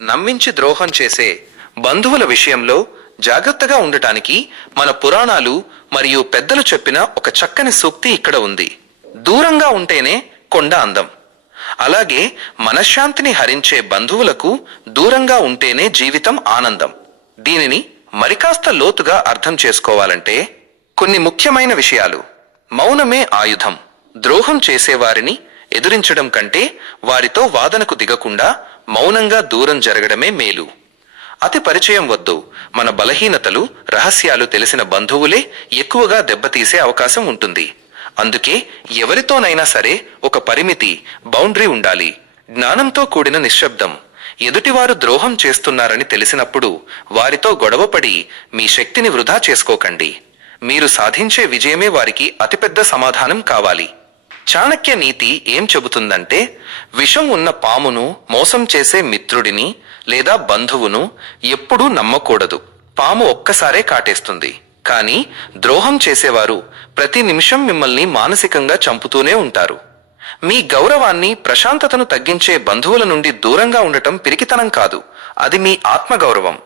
నమ్మించి ద్రోహం చేసే బంధువుల విషయంలో జాగ్రత్తగా ఉండటానికి మన పురాణాలు మరియు పెద్దలు చెప్పిన ఒక చక్కని సూక్తి ఇక్కడ ఉంది. దూరంగా ఉంటేనే కొండ అందం. అలాగే మనశ్శాంతిని హరించే బంధువులకు దూరంగా ఉంటేనే జీవితం ఆనందం. దీనిని మరికాస్త లోతుగా అర్థం చేసుకోవాలంటే కొన్ని ముఖ్యమైన విషయాలు. మౌనమే ఆయుధం. ద్రోహం చేసేవారిని ఎదురించడం కంటే వారితో వాదనకు దిగకుండా మౌనంగా దూరం జరగడమే మేలు. అతి పరిచయం వద్దు. మన బలహీనతలు, రహస్యాలు తెలిసిన బంధువులే ఎక్కువగా దెబ్బతీసే అవకాశం ఉంటుంది. అందుకే ఎవరితోనైనా సరే ఒక పరిమితి, బౌండరీ ఉండాలి. జ్ఞానంతో కూడిన నిశ్శబ్దం. ఎదుటివారు ద్రోహం చేస్తున్నారని తెలిసినప్పుడు వారితో గొడవపడి మీ శక్తిని వృధా చేసుకోకండి. మీరు సాధించే విజయమే వారికి అతిపెద్ద సమాధానం కావాలి. చాణక్య నీతి ఏం చెబుతుందంటే, విషం ఉన్న పామును, మోసం చేసే మిత్రుడిని లేదా బంధువును ఎప్పుడూ నమ్మకూడదు. పాము ఒక్కసారే కాటేస్తుంది, కానీ ద్రోహం చేసేవారు ప్రతి నిమిషం మిమ్మల్ని మానసికంగా చంపుతూనే ఉంటారు. మీ గౌరవాన్ని, ప్రశాంతతను తగ్గించే బంధువుల నుండి దూరంగా ఉండటం పిరికితనం కాదు, అది మీ ఆత్మగౌరవం.